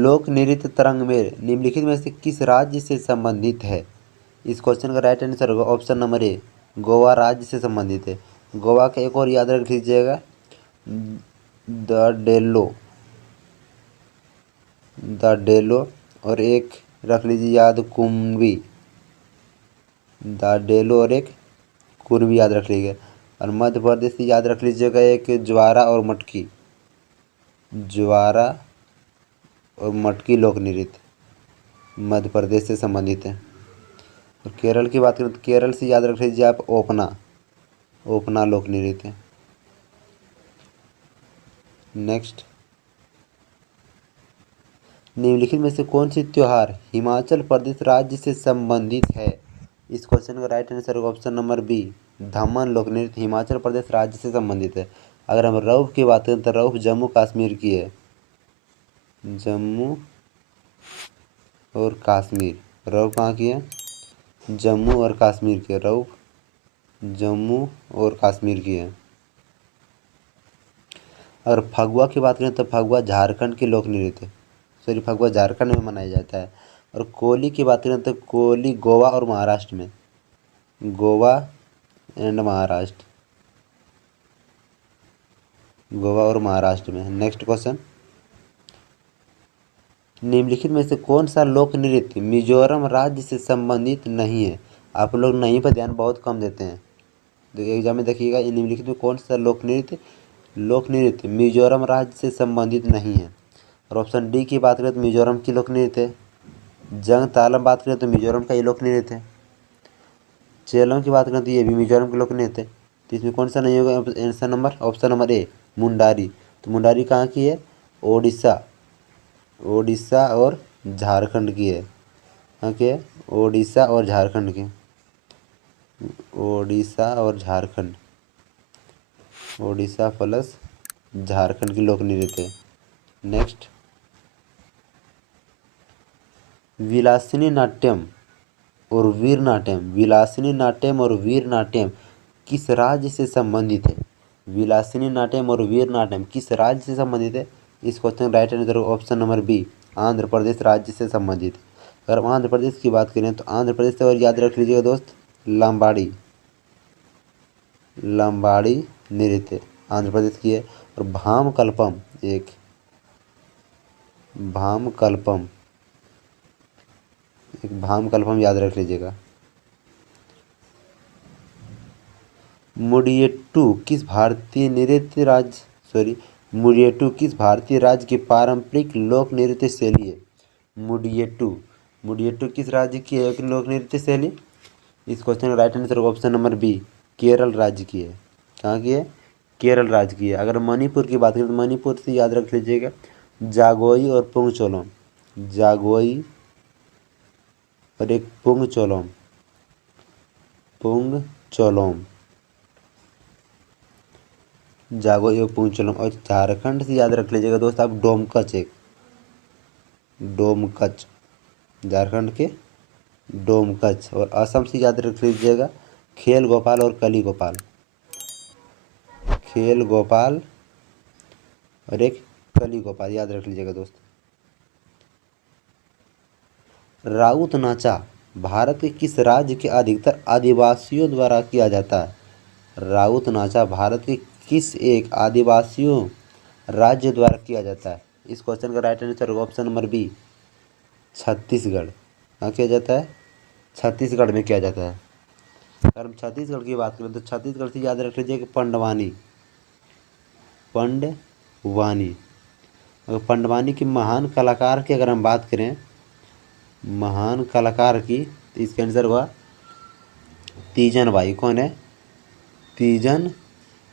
लोक नृत्य तरंगमेर निम्नलिखित में से किस राज्य से संबंधित है? इस क्वेश्चन का राइट आंसर होगा ऑप्शन नंबर ए, गोवा राज्य से संबंधित है। गोवा का एक और याद रख लीजिएगा, द डेलो, और एक रख लीजिए याद कुम्भी, द डेलो और एक कुर्मी याद रख लीजिएगा। और मध्य प्रदेश से याद रख लीजिएगा एक ज्वारा और मटकी, ज्वारा और मटकी लोक नृत्य मध्य प्रदेश से संबंधित है। और केरल की बात करें तो केरल से याद रख लीजिए आप ओपना, ओपना लोक नृत्य। नेक्स्ट, निम्नलिखित में से कौन सी त्योहार हिमाचल प्रदेश राज्य से संबंधित है? इस क्वेश्चन का राइट आंसर होगा ऑप्शन नंबर बी, धम्मन लोक नृत्य हिमाचल प्रदेश राज्य से संबंधित है। अगर हम रऊफ की बात करें तो रऊफ जम्मू कश्मीर की है, जम्मू और कश्मीर। रऊफ कहाँ की है? जम्मू और कश्मीर की। रऊफ जम्मू और कश्मीर की है। और फगुआ की बात करें तो फगुआ झारखंड की लोक नृत्य, सॉरी फगुआ झारखंड में मनाया जाता है। और कोली की बात करें तो कोली गोवा और महाराष्ट्र में, गोवा एंड महाराष्ट्र, गोवा और महाराष्ट्र में। नेक्स्ट क्वेश्चन, निम्नलिखित में से कौन सा लोक नृत्य मिजोरम राज्य से संबंधित नहीं है? आप लोग नहीं पर ध्यान बहुत कम देते हैं, देखिए एग्जाम में देखिएगा निम्नलिखित में कौन सा लोक नृत्य मिजोरम राज्य से संबंधित नहीं है। और ऑप्शन डी की बात करें तो मिजोरम की लोक नृत्य है। जंग तालम बात करें तो मिजोरम का ये लोक नृत्य है। चेलम की बात करें तो ये भी मिजोरम के लोक नृत्य है। तो इसमें कौन सा नहीं होगा answer number? Option number A, Mundari. तो मुंडारी कहाँ की है? ओडिशा, ओडिशा और झारखंड की है। कहाँ की है? ओडिशा और झारखंड की, ओडिशा और झारखंड, ओडिशा प्लस झारखंड की लोक नृत्य है। नेक्स्ट, विलासिनी नाट्यम और वीर नाट्यम, विलासिनी नाट्यम और वीर नाट्यम किस राज्य से संबंधित है? विलासिनी नाट्यम और वीर नाट्यम किस राज्य से संबंधित है? इस question right answer option number B, Andhra Pradesh राज्य से संबंधित है। अगर हम आंध्र प्रदेश की बात करें तो आंध्र प्रदेश से और याद रख लीजिएगा दोस्त, लंबाड़ी, लंबाड़ी नृत्य आंध्र प्रदेश की है। और भामकल्पम, एक भामकल्पम, एक भामकल्पम याद रख लीजिएगा। मुडियट्टू किस भारतीय नृत्य राज्य, सॉरी मुडियट्टू किस भारतीय राज्य की पारंपरिक लोक नृत्य शैली है? मुडियट्टू, मुडियट्टू किस राज्य की है एक लोक नृत्य शैली? इस क्वेश्चन का right answer option number B, Kerala राज्य की है। कहाँ की है? केरल राज्य की है। अगर मणिपुर की बात करें तो मणिपुर से याद रख लीजिएगा जागोई और पुंगचोलम, जागोई और एक पुंगचोलम, पुंगचोलम, जागोई और पुंगचोलम। और झारखंड से याद रख लीजिएगा दोस्त आप डोमकच, एक डोमकच, झारखंड के डोमकच। और असम से याद रख लीजिएगा खेल गोपाल और कली गोपाल, खेल गोपाल और एक कली गोपाल याद रख लीजिएगा दोस्त। राउत नाचा भारत के किस राज्य के अधिकतर आदिवासियों द्वारा किया जाता है? राउत नाचा भारत के किस एक आदिवासियों राज्य द्वारा किया जाता है? इस क्वेश्चन का right answer option number B, Chhattisgarh. कहाँ किया जाता है? छत्तीसगढ़ में किया जाता है। अगर हम छत्तीसगढ़ की बात करें तो छत्तीसगढ़ से याद रख लीजिए कि पंडवानी, पंडवानी। अगर पंडवानी की महान कलाकार की अगर हम बात करें, महान कलाकार की, तो इसका आंसर हुआ तीजन बाई। कौन है? तीजन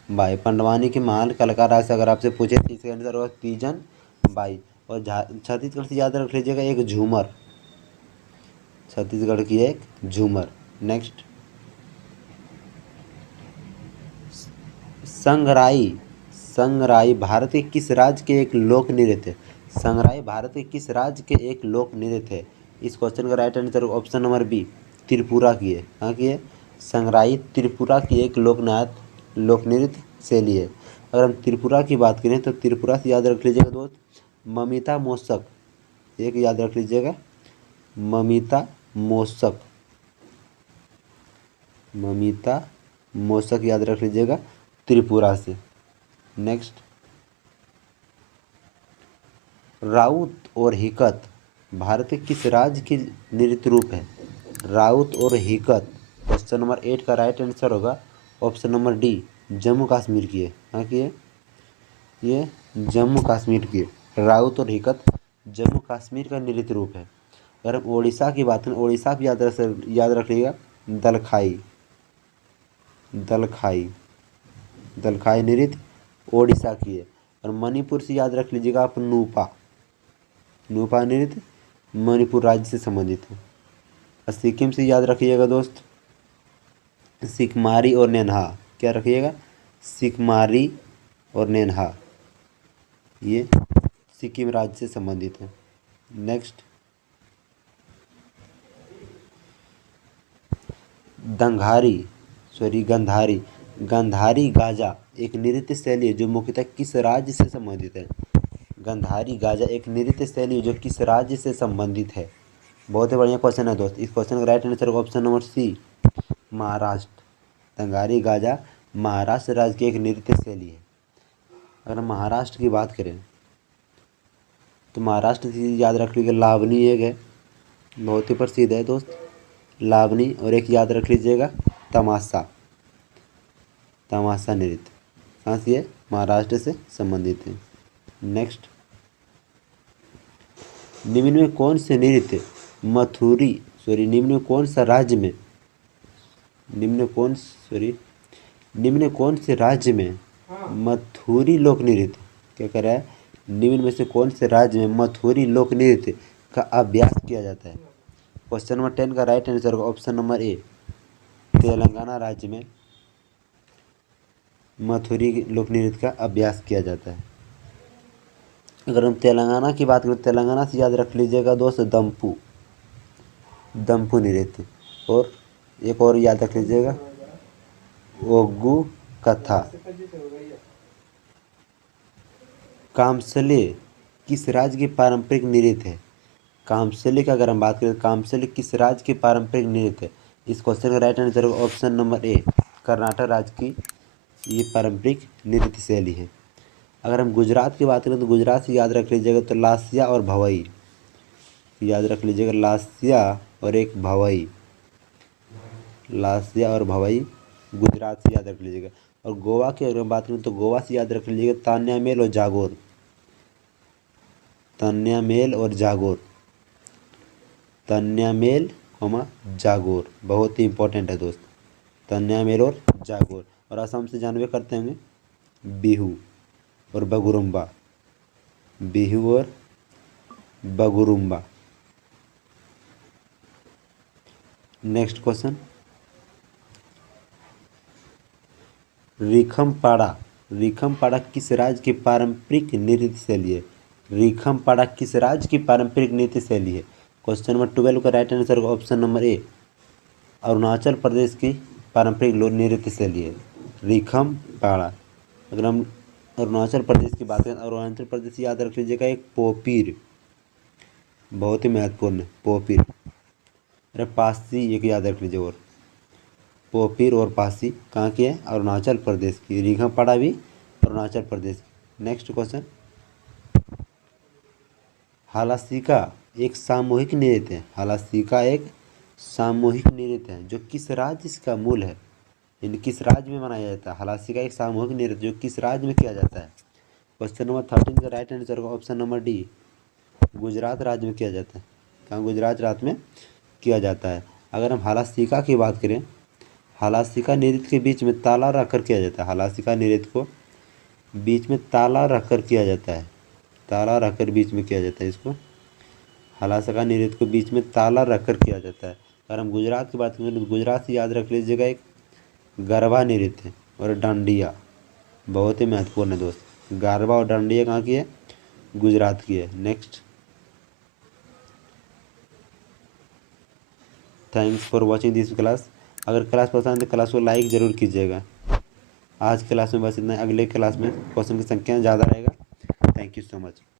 बाई। पंडवानी की महान कलाकार से अगर आपसे पूछे तो इसका आंसर होगा तीजन बाई। और छत्तीसगढ़ से याद रख लीजिएगा एक झूमर, छत्तीसगढ़ की एक झूमर। नेक्स्ट, संगराई, संगराई भारत के किस राज्य के एक लोक नृत्य है? संगराई भारत के किस राज्य के एक लोक नृत्य है? इस क्वेश्चन का right answer option number B, Tripura की है। कहाँ की है? संगराई त्रिपुरा की एक लोक नृत्य शैली है। अगर हम त्रिपुरा की बात करें तो त्रिपुरा से याद रख लीजिएगा दोस्त ममिता मोसक, एक याद रख लीजिएगा ममिता मोसक, ममिता मोसक याद रख लीजिएगा त्रिपुरा से। नेक्स्ट, राउत और हिकत भारत के किस राज्य के नृत्य रूप है? राउत और हिकत क्वेश्चन नंबर 8 का राइट आंसर होगा option number D, Jammu Kashmir की है। हाँ की है ये जम्मू कश्मीर की है। राउत और हिकत जम्मू कश्मीर का नृत्य रूप है। अगर हम उड़ीसा की बात करें, उड़ीसा भी याद रख लीजिएगा दलखाई, दलखाई, दलखाई नृत्य ओडिशा की है। और मणिपुर से याद रख लीजिएगा आप नूपा, नूपा नृत्य मणिपुर राज्य से संबंधित है। और सिक्किम से याद रखिएगा दोस्त सिकमारी और नेन्हा, क्या रखिएगा सिकमारी और नेन्हा, ये सिक्किम राज्य से संबंधित है। नेक्स्ट, गंधारी, गंधारी गाजा एक नृत्य शैली है जो मुख्यतः किस राज्य से संबंधित है? गंधारी गाजा एक नृत्य शैली है जो किस राज्य से संबंधित है? बहुत ही बढ़िया क्वेश्चन है दोस्त। इस क्वेश्चन का राइट आंसर होगा ऑप्शन नंबर सी, महाराष्ट्र। गंधारी गाजा महाराष्ट्र राज्य की एक नृत्य शैली है। अगर हम महाराष्ट्र की बात करें तो महाराष्ट्र से याद रख लीजिए लावनी एक है, बहुत ही प्रसिद्ध है दोस्त लावनी। और एक याद रख लीजिएगा तमाशा, तमाशा नृत्य कहाँ से है? महाराष्ट्र से संबंधित है। नेक्स्ट, निम्न में कौन से नृत्य निम्न में कौन सा राज्य में निम्न कौन से राज्य में मथुरी लोक नृत्य, क्या कह रहा है निम्न में से कौन से राज्य में मथुरी लोक नृत्य का अभ्यास किया जाता है? क्वेश्चन नंबर 10 का राइट आंसर होगा ऑप्शन नंबर ए, तेलंगाना राज्य में मथुरी लोक नृत्य का अभ्यास किया जाता है। अगर हम तेलंगाना की बात करें, तेलंगाना से याद रख लीजिएगा दोस्त दम्पू, दम्पू नृत्य। और एक और याद रख लीजिएगा ओग्गू कथा। कामसले किस राज्य की पारंपरिक नृत्य है? कामसले का अगर हम बात करें, कामसले किस राज्य की पारंपरिक नृत्य है? इस क्वेश्चन का राइट आंसर होगा ऑप्शन नंबर ए, कर्नाटक राज्य की ये पारंपरिक नृत्य शैली है। अगर हम गुजरात की बात करें तो गुजरात से याद रख लीजिएगा तो लासिया और भवई, याद रख लीजिएगा लासिया और एक भवई, लासिया और भवई गुजरात से याद रख लीजिएगा। और गोवा की अगर हम बात करें तो गोवा से याद रख लीजिएगा तान्या मेल और जागोर, तान्या मेल और जागोर, तान्या मेल जागोर बहुत ही इंपॉर्टेंट है दोस्त, तान्या मेल और जागोर। और असम से जानवे करते होंगे बिहू और बगुरुम्बा, बिहू और बगुरुम्बा। नेक्स्ट क्वेश्चन, रिखमपाड़ा, रिखमपाड़ा किस राज्य की पारंपरिक नृत्य शैली है? रिखमपाड़ा किस राज्य की पारंपरिक नृत्य शैली है? क्वेश्चन नंबर 12 का राइट आंसर होगा option number A, Arunachal Pradesh की पारंपरिक लोक नृत्य शैली है रिखमपाड़ा। अगर हम अरुणाचल प्रदेश की बात करें, अरुणाचल प्रदेश याद रख लीजिएगा एक पोपीर, बहुत ही महत्वपूर्ण है पोपीर। अरे पासी एक याद रख लीजिए, और पोपीर और पासी कहाँ की है? अरुणाचल प्रदेश की। रिखमपाड़ा भी अरुणाचल प्रदेश की। नेक्स्ट क्वेश्चन, हालासिका एक सामूहिक नृत्य है, हालासिका एक सामूहिक नृत्य है जो किस राज्य का मूल है? यानी किस राज्य में मनाया जाता है? हालासिका एक सामूहिक नृत्य जो किस राज्य में किया जाता है? क्वेश्चन नंबर 13 का राइट आंसर होगा ऑप्शन नंबर डी, गुजरात राज्य में किया जाता है। कहाँ? गुजरात राज्य में किया जाता है। अगर हम हालासिका की बात करें, हालासिका नृत्य के बीच में ताला रखकर किया जाता है, हालासिका नृत्य को बीच में ताला रखकर किया जाता है, ताला रखकर बीच में किया जाता है इसको, हालासिका नृत्य को बीच में ताला रखकर किया जाता है। अगर हम गुजरात की बात करें तो गुजरात से याद रख लीजिएगा एक गरबा नृत्य और डांडिया, बहुत ही महत्वपूर्ण है दोस्त। गरबा और डांडिया कहाँ की है? गुजरात की है। Next, thanks for watching this class. अगर क्लास पसंद है तो क्लास को लाइक ज़रूर कीजिएगा। आज क्लास में बस इतना, अगले क्लास में क्वेश्चन की संख्या ज़्यादा रहेगा। Thank you so much.